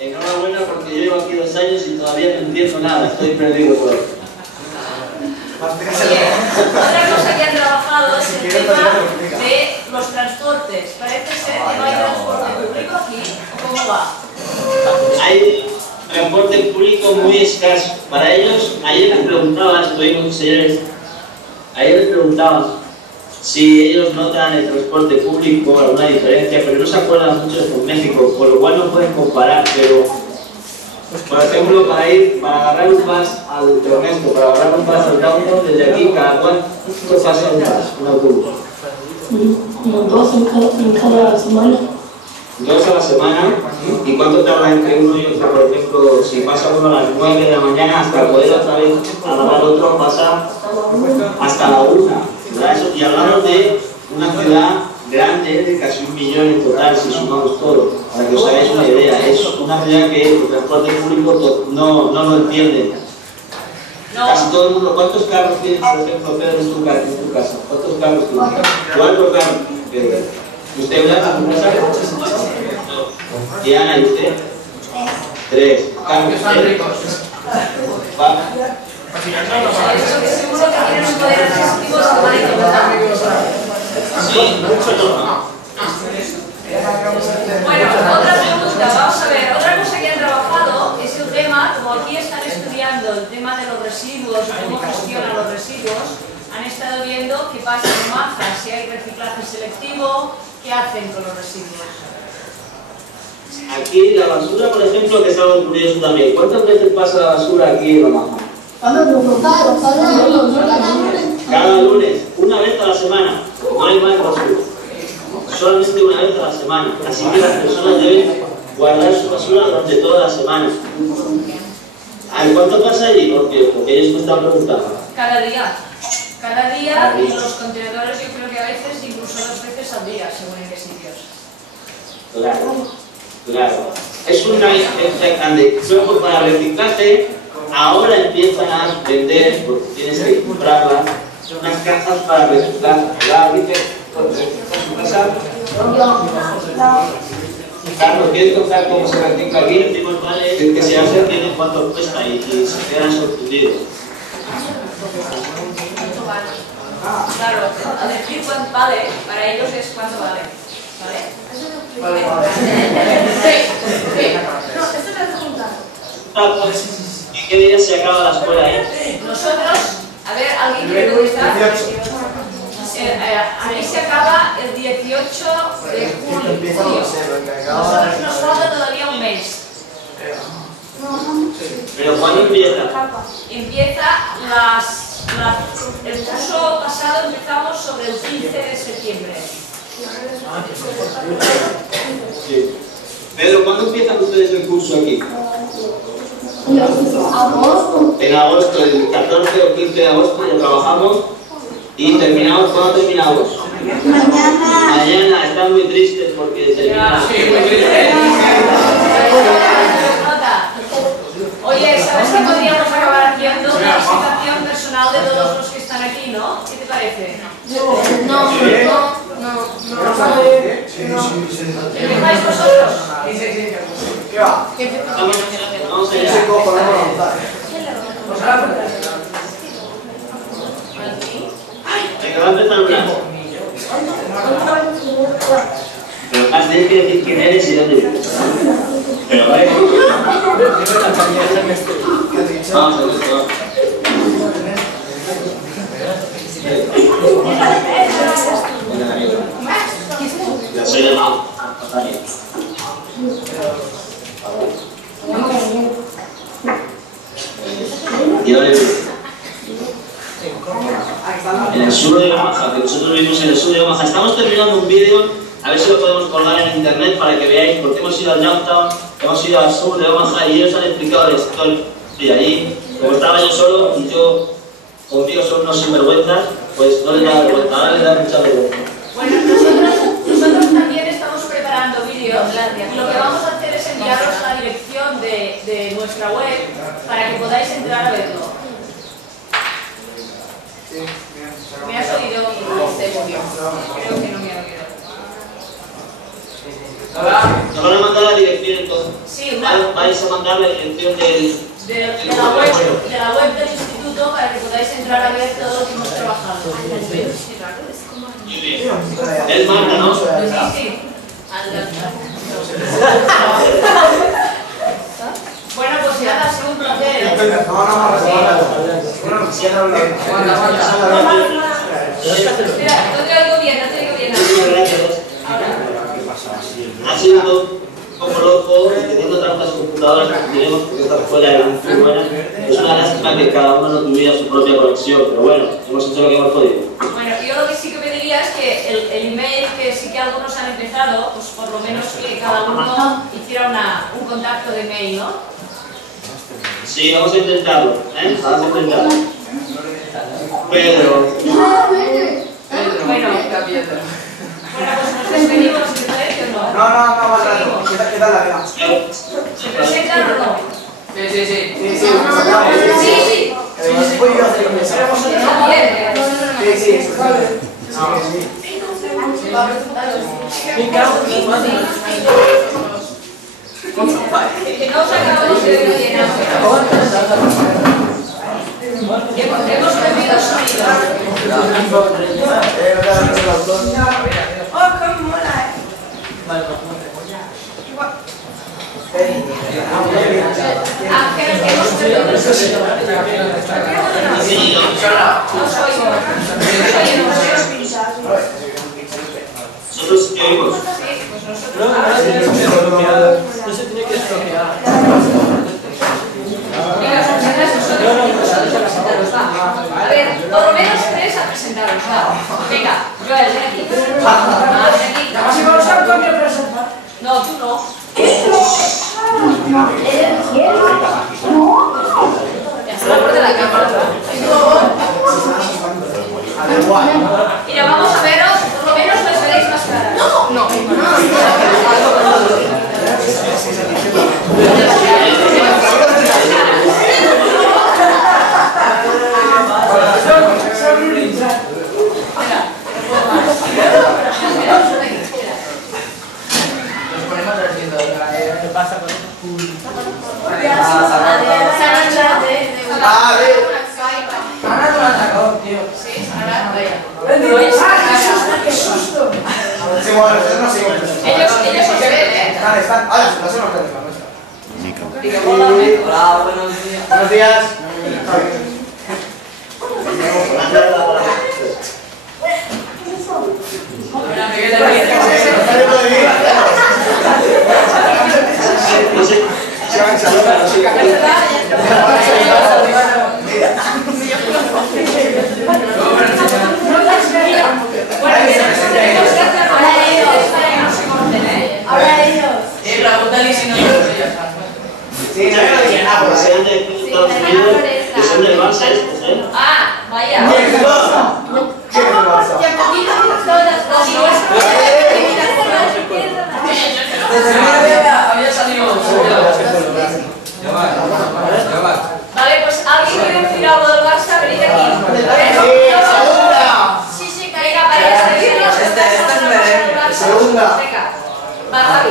Enhorabuena porque yo llevo aquí 2 años y todavía no entiendo nada, estoy perdido todo. Otra cosa que han trabajado es el tema de los transportes. Parece ser que no hay transporte público aquí, ¿o cómo va? Hay transporte público muy escaso. Para ellos, ayer les preguntaba, estuvimos señores, ayer les preguntaba si ellos notan el transporte público alguna diferencia, pero no se acuerdan mucho con México, por lo cual no pueden comparar, pero por ejemplo, para agarrar un bus al Ernesto, para agarrar un bus al downtown, desde aquí, cada cual, ¿qué pasa un bus, un autobús? Dos en cada semana. 2 a la semana. ¿Y cuánto tarda entre uno y otro? Por ejemplo, si pasa uno a las 9 de la mañana, hasta poder otra vez agarrar otro, pasa hasta la 1. Y hablamos de una ciudad grande, de casi 1 millón en total, si sumamos todo, para que os hagáis una idea. Es una ciudad que el transporte público no lo entiende. No. Casi todo el mundo. ¿Cuántos carros tienes, por ejemplo, Pedro, en tu casa? ¿Cuántos carros tienes? 4 carros, Pedro. ¿Y usted, Blanca, en tu casa? No. ¿Y Ana, y usted? 3. Carlos, ¿usted? Seguro que tienen un poder adquisitivo que van a incrementar. Sí, mucho no. Bueno, otra pregunta, vamos a ver, otra cosa que han trabajado es el tema, como aquí están estudiando el tema de los residuos, cómo gestionan los residuos, han estado viendo qué pasa en Maza, si hay reciclaje selectivo, qué hacen con los residuos. Aquí la basura, por ejemplo, que es algo curioso también. ¿Cuántas veces pasa la basura aquí en Omaha? Cada lunes, una vez a la semana. No hay más basura. Solamente una vez a la semana. Así que las personas deben guardar su basura durante toda la semana. ¿Cuánto pasa allí? Porque ellos me están preguntando. Cada día. Cada día, y los contenedores yo creo que a veces incluso 2 veces al día, según en qué sitios. Claro. Es una diferencia grande. Luego, para reciclaje, ahora empiezan a vender, porque tienes que comprarlas, unas cajas para reciclar. Carlos, ¿quieres contar cómo se recicla aquí? El que se hace tiene cuánto cuesta y se quedan sorprendidos. Claro, decir cuánto vale, para ellos es cuánto vale. ¿Vale? ¿En qué día se acaba la escuela ahí? Nosotros, a ver, alguien quiere contestar. Aquí se acaba el 18 de julio. Nosotros nos falta todavía un mes. ¿Pero cuándo empieza? Empieza el curso pasado empezamos sobre el 15 de septiembre. Sí. Pedro, ¿cuándo empiezan ustedes el curso aquí? En agosto, el 14 o 15 de agosto ya trabajamos y terminamos. ¿Cuándo terminamos? Mañana. Están muy tristes porque terminamos. Oye, ¿sabes que podríamos acabar haciendo una presentación personal de todos los que están aquí, no? ¿Qué te parece? No. ¿Empezáis vosotros? Vamos allá. Venga, va a empezar una. Pero más tienes que decir quién eres y dónde vives. Pero vale. Vamos a ver esto. Ya soy de Mau. Y ahora en el sur de Omaha, que nosotros vivimos en el sur de Omaha. Estamos terminando un vídeo, a ver si lo podemos colgar en internet para que veáis, porque hemos ido al downtown, hemos ido al sur de Omaha y ellos han explicado la historia. Y allí, como estaba yo solo y yo conmigo son unos sinvergüenzas, pues no les da vergüenza, ahora les da mucha vergüenza. Bueno, nosotros también estamos preparando vídeos y lo que vamos a hacer es enviaros la dirección de nuestra web para que podáis entrar a verlo. ¿Me has oído? Creo que no me ha oído. ¿Nos van a mandar la dirección entonces? Sí, una vais a mandar la dirección de la web del instituto para que podáis entrar a ver todo lo que hemos trabajado. Él manda, ¿no? Sí, sí. Bueno, pues ya ha sido un placer. Espera, no te oigo bien, no te oigo bien. Ha sido un poco loco, teniendo tantas computadoras que tenemos, porque esta fuera era muy buena. Es una lástima que cada uno no tuviera su propia conexión, pero bueno, hemos hecho lo que hemos podido. Bueno, yo lo que sí que pediría es que el email, que sí que algunos han empezado, pues por lo menos que cada uno hiciera un contacto de email, ¿no? Sí, vamos a intentarlo, ¿eh? Vamos a intentarlo. Pedro. Bueno, pues nos despedimos, ¿te parece o no? No, ¿qué tal la vida? ¿Se presentan o no? Sí. Voy yo. Sí. Que no os acabamos de ver bien. Hemos perdido sonido. ¡Oh, cómo mola! Ángel, que hemos perdido sonido. No soy yo. Nosotros que oímos. Sí, pues nosotros. No se tiene que estropear. A ver, por lo menos 3 a presentaros. Venga, Joel, ven aquí. Ven aquí. No, tú no. La puerta de la cámara. Mira, vamos a veros, por lo menos nos veréis más caras. No. ¡Qué susto! Ellos os ven, ¿eh? Están. Ahora, no se nos Hola, buenos días. Buenos días. Ahora ellos. Pregúntale si no yo Sí, no, sean de Estados Unidos, que son del Barça estos, ¿eh? Ah, vaya. ¿Qué es el Barça? Había salido. Vale, pues alguien quiere decir algo del Barça, venid aquí. Sí, venga, para despedirnos. Segunda. Venga, va, Javi.